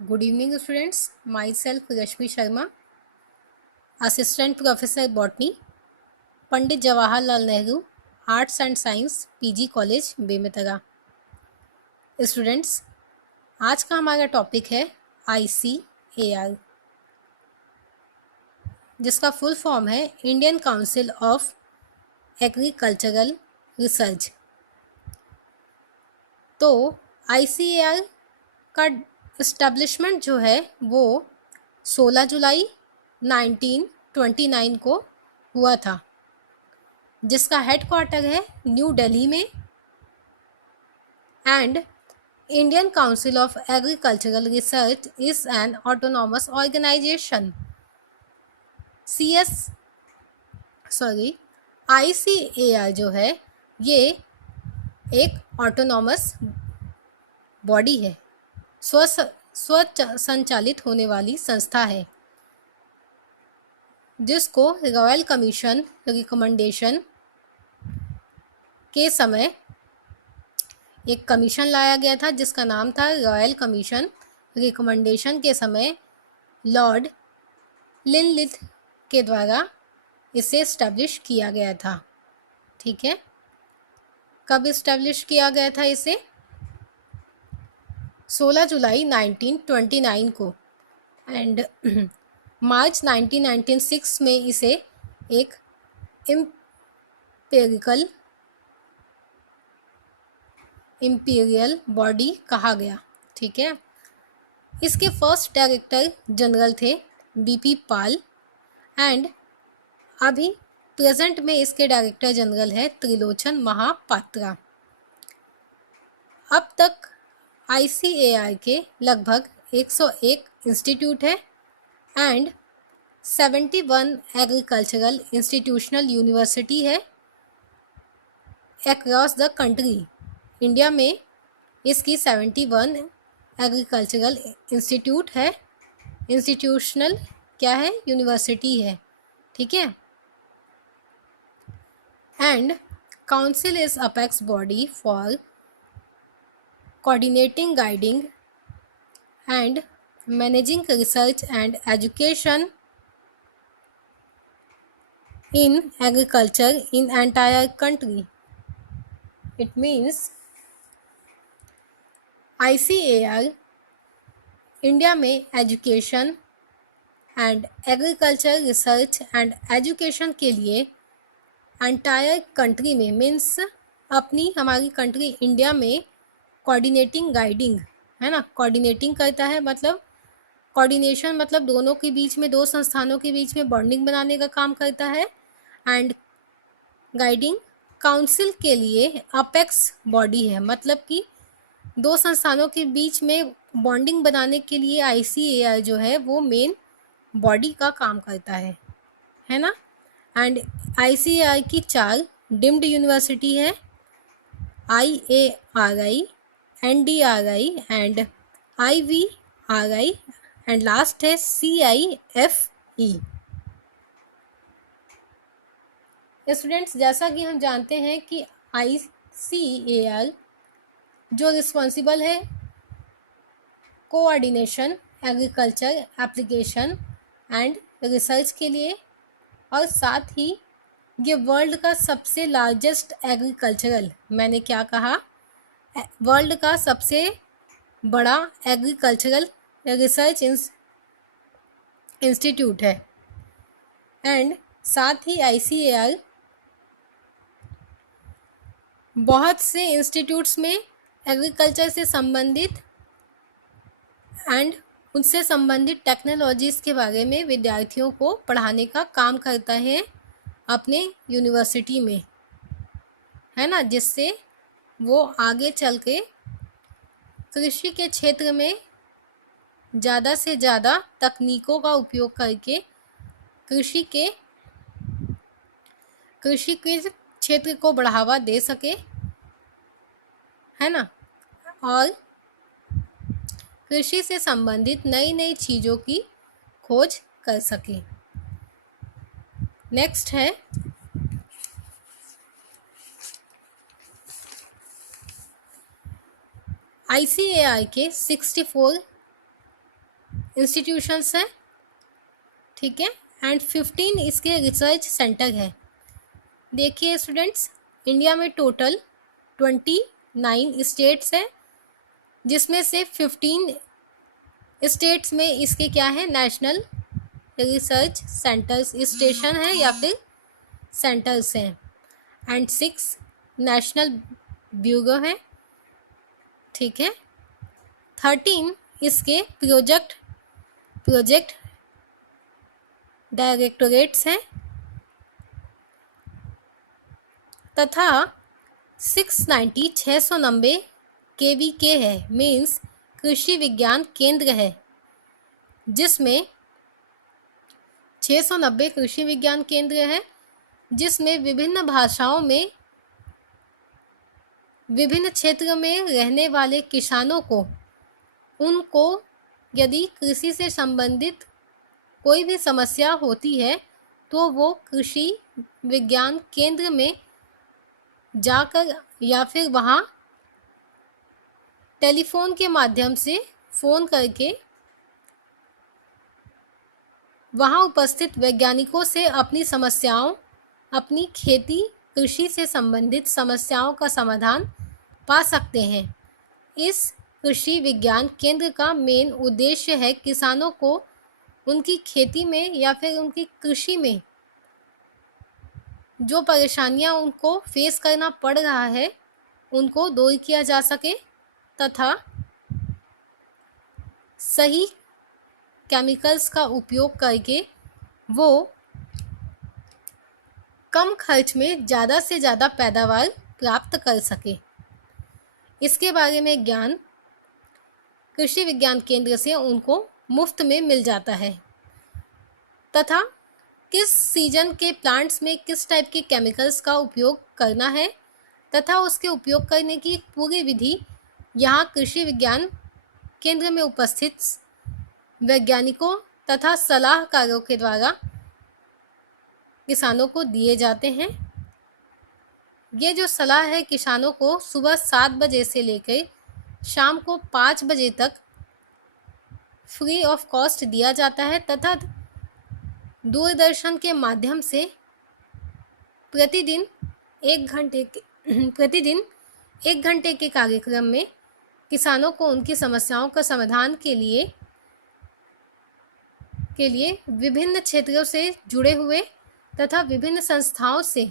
Good evening, students. Myself, Rashmi Sharma, Assistant Professor Botany, Pandit Jawaharlal Nehru, Arts and Science, PG College, Bemetara. Students, आज का हमारा topic है ICAR, जिसका full form है Indian Council of Agricultural research. तो ICAR का establishment जो है वो 16 जुलाई 1929 को हुआ था, जिसका हेडक्वार्टर है न्यू दिल्ली में। And Indian Council of Agricultural Research is an autonomous organisation. ICAR जो है ये एक ऑटोनॉमस बॉडी है, स्व संचालित होने वाली संस्था है, जिसको रॉयल कमीशन रिकमेंडेशन के समय एक कमीशन लाया गया था, जिसका नाम था रॉयल कमीशन। रिकमेंडेशन के समय लॉर्ड लिनलिथ के द्वारा इसे इस्टेब्लिश किया गया था। ठीक है, कब इस्टेब्लिश किया गया था इसे? 16 जुलाई 1929 को। एंड मार्च 1996 में इसे एक इंपीरियल बॉडी कहा गया। ठीक है, इसके फर्स्ट डायरेक्टर जनरल थे बीपी पाल, एंड अभी प्रेजेंट में इसके डायरेक्टर जनरल है त्रिलोचन महापात्रा। अब तक ICAR के लगभग 101 इंस्टीट्यूट है एंड 71 एग्रीकल्चरल इंस्टीट्यूशनल यूनिवर्सिटी है अक्रॉस द कंट्री। इंडिया में इसकी 71 एग्रीकल्चरल इंस्टीट्यूट है, इंस्टीट्यूशनल क्या है, यूनिवर्सिटी है। ठीक है, and council is apex body for coordinating, guiding and managing research and education in agriculture in entire country. It means ICAR India में education and agriculture research and education के लिए entire country में, means अपनी हमारी country India में coordinating, guiding है ना, coordinating करता है। मतलब कोऑर्डिनेशन मतलब दोनों के बीच में, दो संस्थानों के बीच में बॉन्डिंग बनाने का काम करता है। एंड गाइडिंग काउंसिल के लिए अपेक्स बॉडी है, मतलब कि दो संस्थानों के बीच में बॉन्डिंग बनाने के लिए ICAR जो है वो मेन बॉडी का काम करता है ना। एंड ICAR की 4 डिम्ड यूनिवर्सिटी है, IARI, NDRI and IVRI, and last है CIFE। स्टूडेंट्स, जैसा कि हम जानते हैं कि ICAR जो रिस्पॉन्सिबल है coordination, agriculture application and research के लिए, और साथ ही ये वर्ल्ड का सबसे लार्जेस्ट एग्रीकल्चरल, मैंने क्या कहा, वर्ल्ड का सबसे बड़ा एग्रीकल्चरल रिसर्च इंस्टीट्यूट है। एंड साथ ही ICAR बहुत से इंस्टीट्यूट्स में एग्रीकल्चर से संबंधित एंड उनसे संबंधित टेक्नोलॉजीज़ के बारे में विद्यार्थियों को पढ़ाने का काम करता है अपने यूनिवर्सिटी में, है ना, जिससे वो आगे चल के कृषि के क्षेत्र में ज़्यादा से ज़्यादा तकनीकों का उपयोग करके कृषि के क्षेत्र को बढ़ावा दे सके, है ना, और कृषि से संबंधित नई नई चीज़ों की खोज कर सके। नेक्स्ट है ICAR के 64 इंस्टीट्यूशंस हैं, ठीक है, एंड 15 इसके रिसर्च सेंटर है। देखिए स्टूडेंट्स, इंडिया में टोटल 29 स्टेट्स हैं, जिसमें से 15 स्टेट्स में इसके क्या है, नेशनल रिसर्च सेंटर्स स्टेशन है या फिर सेंटर्स हैं, एंड 6 नेशनल ब्यूरो हैं, ठीक है। 13 इसके प्रोजेक्ट डायरेक्टोरेट्स हैं, तथा 690 KVK है, मीन्स कृषि विज्ञान केंद्र है, जिसमें 690 कृषि विज्ञान केंद्र है, जिसमें विभिन्न भाषाओं में विभिन्न क्षेत्र में रहने वाले किसानों को, उनको यदि कृषि से संबंधित कोई भी समस्या होती है तो वो कृषि विज्ञान केंद्र में जाकर या फिर वहाँ टेलीफोन के माध्यम से फ़ोन करके वहाँ उपस्थित वैज्ञानिकों से अपनी समस्याओं, अपनी खेती कृषि से संबंधित समस्याओं का समाधान पा सकते हैं। इस कृषि विज्ञान केंद्र का मेन उद्देश्य है किसानों को उनकी खेती में या फिर उनकी कृषि में जो परेशानियां उनको फेस करना पड़ रहा है उनको दूर किया जा सके, तथा सही केमिकल्स का उपयोग करके वो कम खर्च में ज़्यादा से ज़्यादा पैदावार प्राप्त कर सके। इसके बारे में ज्ञान कृषि विज्ञान केंद्र से उनको मुफ्त में मिल जाता है, तथा किस सीजन के प्लांट्स में किस टाइप के केमिकल्स का उपयोग करना है तथा उसके उपयोग करने की पूरी विधि यहाँ कृषि विज्ञान केंद्र में उपस्थित वैज्ञानिकों तथा सलाहकारों के द्वारा किसानों को दिए जाते हैं। ये जो सलाह है किसानों को सुबह 7 बजे से लेकर शाम को 5 बजे तक फ्री ऑफ कॉस्ट दिया जाता है, तथा दूरदर्शन के माध्यम से प्रतिदिन 1 घंटे के कार्यक्रम में किसानों को उनकी समस्याओं का समाधान के लिए विभिन्न क्षेत्रों से जुड़े हुए तथा विभिन्न संस्थाओं से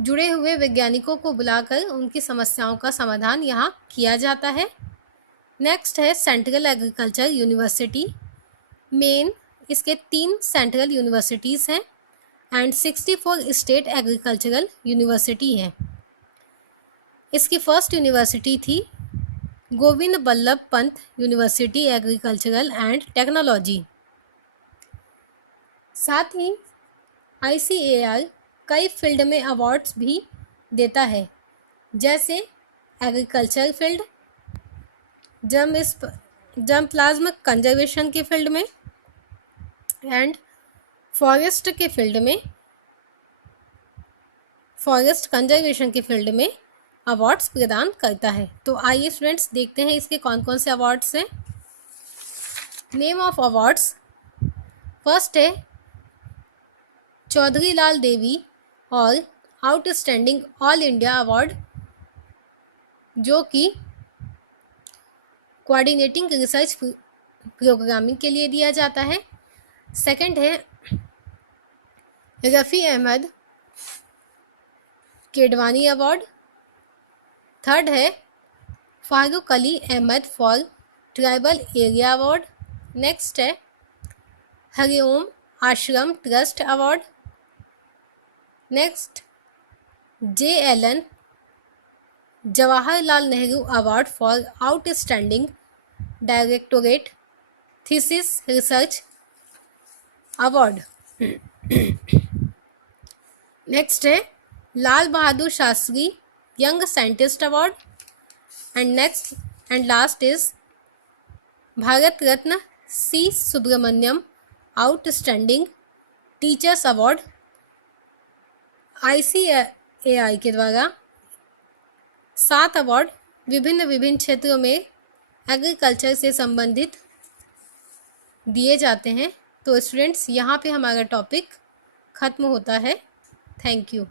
जुड़े हुए वैज्ञानिकों को बुलाकर उनकी समस्याओं का समाधान यहाँ किया जाता है। नेक्स्ट है सेंट्रल एग्रीकल्चर यूनिवर्सिटी। मेन इसके 3 सेंट्रल यूनिवर्सिटीज़ हैं एंड 64 स्टेट एग्रीकल्चरल यूनिवर्सिटी हैं। इसकी फर्स्ट यूनिवर्सिटी थी Govind Ballabh Pant university agricultural and technology. साथ ही ICAR कई फील्ड में अवार्ड्स भी देता है, जैसे agriculture field, germplasm conservation के फील्ड में एंड फॉरेस्ट के फील्ड में, फॉरेस्ट कंजर्वेशन के फील्ड में अवार्ड्स प्रदान करता है। तो आइए स्टूडेंट्स देखते हैं इसके कौन कौन से अवार्ड्स हैं। नेम ऑफ अवार्ड्स, फर्स्ट है चौधरी लाल देवी और आउटस्टैंडिंग ऑल इंडिया अवार्ड, जो कि कोऑर्डिनेटिंग रिसर्च प्रोग्रामिंग के लिए दिया जाता है। सेकंड है रफ़ी अहमद केडवानी अवार्ड। थर्ड है Farooq Ali Ahmed for tribal area award. Next है Hariom Ashram trust award. Next JLN Jawaharlal Nehru award for outstanding directorate thesis research award. Next है Lal Bahadur Shastri young scientist award. And next and last is Bharat Ratna C Subramaniam outstanding teachers award. ICAR के द्वारा 7 award विभिन्न क्षेत्रों में agriculture से संबंधित दिए जाते हैं। तो स्टूडेंट्स, यहाँ पे हमारा टॉपिक ख़त्म होता है। Thank you.